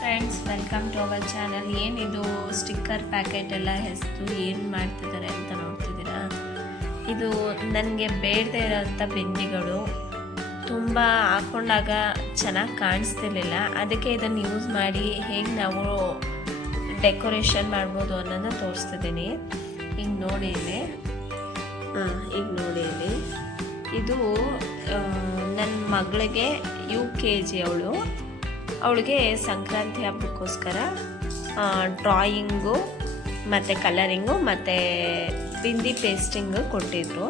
Friends, welcome to our channel. ಏನಿದು sticker packet ಎಲ್ಲ ಹೆಸರು ಏನು ಮಾಡ್ತಿದ್ದಾರೆ ಅಂತ ನೋಡ್ತಿದ್ದೀರಾ? ಇದು ನನಗೆ ಬೇಡದೇ ಇರೋಂಥ ಬಿಂದಿಗಳು, ತುಂಬ ಹಾಕೊಂಡಾಗ ಚೆನ್ನಾಗಿ ಕಾಣಿಸ್ತಿರ್ಲಿಲ್ಲ. ಅದಕ್ಕೆ ಇದನ್ನು ಯೂಸ್ ಮಾಡಿ ಹೇಗೆ ನಾವು ಡೆಕೋರೇಷನ್ ಮಾಡ್ಬೋದು ಅನ್ನೋದನ್ನ ತೋರಿಸ್ತಿದ್ದೀನಿ. ಈಗ ನೋಡಿ ಇಲ್ಲಿ, ಇದು ನನ್ನ ಮಗಳಿಗೆ UKG ಅವಳಿಗೆ ಸಂಕ್ರಾಂತಿ ಹಬ್ಬಕ್ಕೋಸ್ಕರ ಡ್ರಾಯಿಂಗು ಮತ್ತು ಕಲರಿಂಗು ಮತ್ತು ಬಿಂದಿ ಪೇಸ್ಟಿಂಗು ಕೊಟ್ಟಿದ್ರು.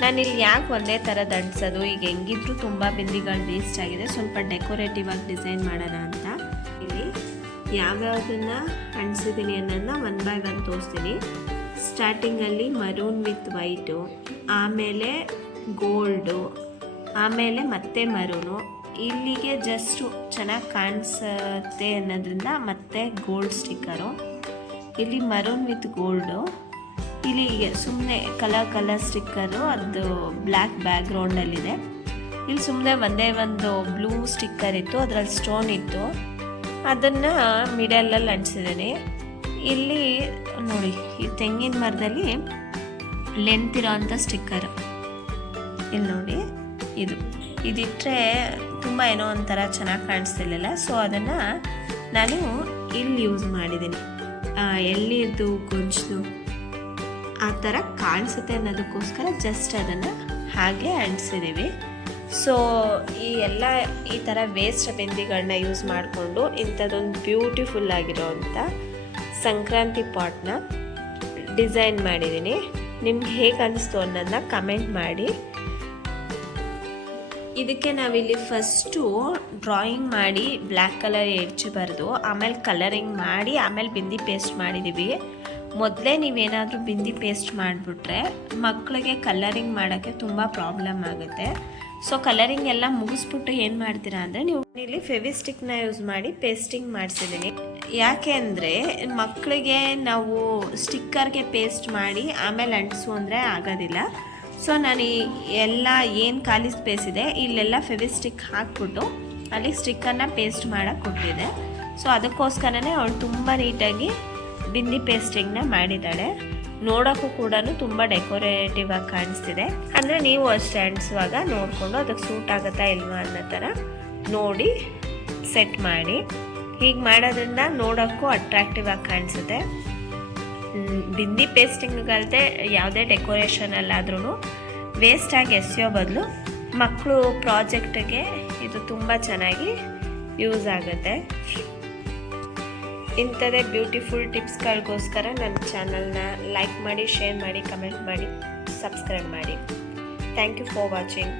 ನಾನಿಲ್ಲಿ ಯಾಕೆ ಒಂದೇ ಥರದ್ದು ಅಂಟಿಸೋದು, ಈಗ ಹೆಂಗಿದ್ರು ತುಂಬ ಬಿಂದಿಗಳು ವೇಸ್ಟ್ ಆಗಿದೆ, ಸ್ವಲ್ಪ ಡೆಕೋರೇಟಿವ್ ಆಗಿ ಡಿಸೈನ್ ಮಾಡೋಣ ಅಂತ ಇಲ್ಲಿ ಯಾವ್ಯಾವುದನ್ನು ಅಂಟಿಸಿದ್ದೀನಿ ಅನ್ನೋದನ್ನ 1 by 1 ತೋರಿಸ್ತೀನಿ. ಸ್ಟಾರ್ಟಿಂಗಲ್ಲಿ ಮರೂನ್ ವಿತ್ ವೈಟು, ಆಮೇಲೆ ಗೋಲ್ಡು, ಆಮೇಲೆ ಮತ್ತೆ ಮರೂನು, ಇಲ್ಲಿಗೆ ಜಸ್ಟು ಚೆನ್ನಾಗಿ ಕಾಣಿಸುತ್ತೆ ಅನ್ನೋದ್ರಿಂದ ಮತ್ತೆ ಗೋಲ್ಡ್ ಸ್ಟಿಕ್ಕರು, ಇಲ್ಲಿ ಮರೂನ್ ವಿತ್ ಗೋಲ್ಡು, ಇಲ್ಲಿ ಸುಮ್ಮನೆ ಕಲರ್ ಸ್ಟಿಕ್ಕರು, ಅದು ಬ್ಲ್ಯಾಕ್ ಬ್ಯಾಕ್ಗ್ರೌಂಡಲ್ಲಿದೆ. ಇಲ್ಲಿ ಸುಮ್ಮನೆ ಒಂದೇ ಒಂದು ಬ್ಲೂ ಸ್ಟಿಕ್ಕರ್ ಇತ್ತು, ಅದರಲ್ಲಿ ಸ್ಟೋನ್ ಇತ್ತು, ಅದನ್ನು ಮಿಡಲಲ್ಲಿ ಅಂಟಿಸಿದ್ದೀನಿ. ಇಲ್ಲಿ ನೋಡಿ, ಈ ತೆಂಗಿನ ಮರದಲ್ಲಿ ಲೆಂತ್ ಇರೋ ಅಂಥ ಸ್ಟಿಕ್ಕರು ಇಲ್ಲಿ ನೋಡಿ, ಇದಿಟ್ಟರೆ ತುಂಬ ಏನೋ ಒಂಥರ ಚೆನ್ನಾಗಿ ಕಾಣಿಸ್ತಿರ್ಲಿಲ್ಲ. ಸೊ ಅದನ್ನು ನಾನು ಇಲ್ಲಿ ಯೂಸ್ ಮಾಡಿದ್ದೀನಿ. ಎಳ್ನೀರ್ದು ಗೊಂಚಲು ಆ ಥರ ಕಾಣಿಸುತ್ತೆ ಅನ್ನೋದಕ್ಕೋಸ್ಕರ ಜಸ್ಟ್ ಅದನ್ನು ಹಾಗೆ ಅಂಟಿಸಿದ್ದೀವಿ. ಸೊ ಈ ಥರ ವೇಸ್ಟ್ ಬಿಂದಿಗಳನ್ನ ಯೂಸ್ ಮಾಡಿಕೊಂಡು ಇಂಥದ್ದೊಂದು ಬ್ಯೂಟಿಫುಲ್ ಆಗಿರೋವಂಥ ಸಂಕ್ರಾಂತಿ ಪಾಟ್ನ ಡಿಸೈನ್ ಮಾಡಿದ್ದೀನಿ. ನಿಮ್ಗೆ ಹೇಗೆ ಅನಿಸ್ತು ಅನ್ನೋದನ್ನ ಕಮೆಂಟ್ ಮಾಡಿ. ಇದಕ್ಕೆ ನಾವಿಲ್ಲಿ ಫಸ್ಟು ಡ್ರಾಯಿಂಗ್ ಮಾಡಿ ಬ್ಲ್ಯಾಕ್ ಕಲರ್ ಎಡ್ಜ್ ಬರೆದು ಆಮೇಲೆ ಕಲರಿಂಗ್ ಮಾಡಿ ಆಮೇಲೆ ಬಿಂದಿ ಪೇಸ್ಟ್ ಮಾಡಿದ್ದೀವಿ. ಮೊದಲೇ ನೀವೇನಾದರೂ ಬಿಂದಿ ಪೇಸ್ಟ್ ಮಾಡಿಬಿಟ್ರೆ ಮಕ್ಕಳಿಗೆ ಕಲರಿಂಗ್ ಮಾಡೋಕ್ಕೆ ತುಂಬ ಪ್ರಾಬ್ಲಮ್ ಆಗುತ್ತೆ. ಸೊ ಕಲರಿಂಗ್ ಎಲ್ಲ ಮುಗಿಸ್ಬಿಟ್ಟು ಏನು ಮಾಡ್ತೀರಾ ಅಂದರೆ, ನೀವು ಇಲ್ಲಿ ಫೆವಿಸ್ಟಿಕ್ನ ಯೂಸ್ ಮಾಡಿ ಪೇಸ್ಟಿಂಗ್ ಮಾಡಿಸಿದ್ದೀನಿ. ಯಾಕೆ ಅಂದರೆ ಮಕ್ಕಳಿಗೆ ನಾವು ಸ್ಟಿಕ್ಕರ್ಗೆ ಪೇಸ್ಟ್ ಮಾಡಿ ಆಮೇಲೆ ಅಂಟಿಸು ಅಂದರೆ ಆಗೋದಿಲ್ಲ. ಸೊ ನಾನು ಎಲ್ಲ ಏನು ಖಾಲಿ ಸ್ಪೇಸ್ ಇದೆ ಇಲ್ಲೆಲ್ಲ ಫೆವಿಸ್ಟಿಕ್ ಹಾಕ್ಬಿಟ್ಟು ಅಲ್ಲಿ ಸ್ಟಿಕ್ಕರ್ನ ಪೇಸ್ಟ್ ಮಾಡೋಕ್ಕೆ ಕೊಟ್ಟಿದೆ. ಸೊ ಅದಕ್ಕೋಸ್ಕರನೇ ಅವಳು ತುಂಬ ನೀಟಾಗಿ ಬಿಂದಿ ಪೇಸ್ಟಿಂಗ್ನ ಮಾಡಿದ್ದಾಳೆ. ನೋಡೋಕ್ಕೂ ಕೂಡ ತುಂಬ ಡೆಕೋರೇಟಿವ್ ಆಗಿ ಕಾಣಿಸ್ತಿದೆ. ಅಂದರೆ ನೀವು ಅಷ್ಟೇ ಅಂಟಿಸುವಾಗ ನೋಡಿಕೊಂಡು ಅದಕ್ಕೆ ಸೂಟ್ ಆಗುತ್ತಾ ಇಲ್ವಾ ಅನ್ನೋ ಥರ ನೋಡಿ ಸೆಟ್ ಮಾಡಿ. ಹೀಗೆ ಮಾಡೋದ್ರಿಂದ ನೋಡೋಕ್ಕೂ ಅಟ್ರಾಕ್ಟಿವ್ ಆಗಿ ಕಾಣಿಸುತ್ತೆ. ಬಿಂದಿ ಪೇಸ್ಟಿಂಗ್ಗಲ್ಲದೆ ಯಾವುದೇ ಡೆಕೋರೇಷನಲ್ಲಾದ್ರೂ ವೇಸ್ಟಾಗಿ ಎಸೆಯೋ ಬದಲು ಮಕ್ಕಳು ಪ್ರಾಜೆಕ್ಟಿಗೆ ಇದು ತುಂಬ ಚೆನ್ನಾಗಿ ಯೂಸ್ ಆಗುತ್ತೆ. ಇಂಥದೇ ಬ್ಯೂಟಿಫುಲ್ ಟಿಪ್ಸ್ಗಳಿಗೋಸ್ಕರ ನನ್ನ ಚಾನಲ್ನ ಲೈಕ್ ಮಾಡಿ, ಶೇರ್ ಮಾಡಿ, ಕಮೆಂಟ್ ಮಾಡಿ, ಸಬ್ಸ್ಕ್ರೈಬ್ ಮಾಡಿ. Thank you for watching.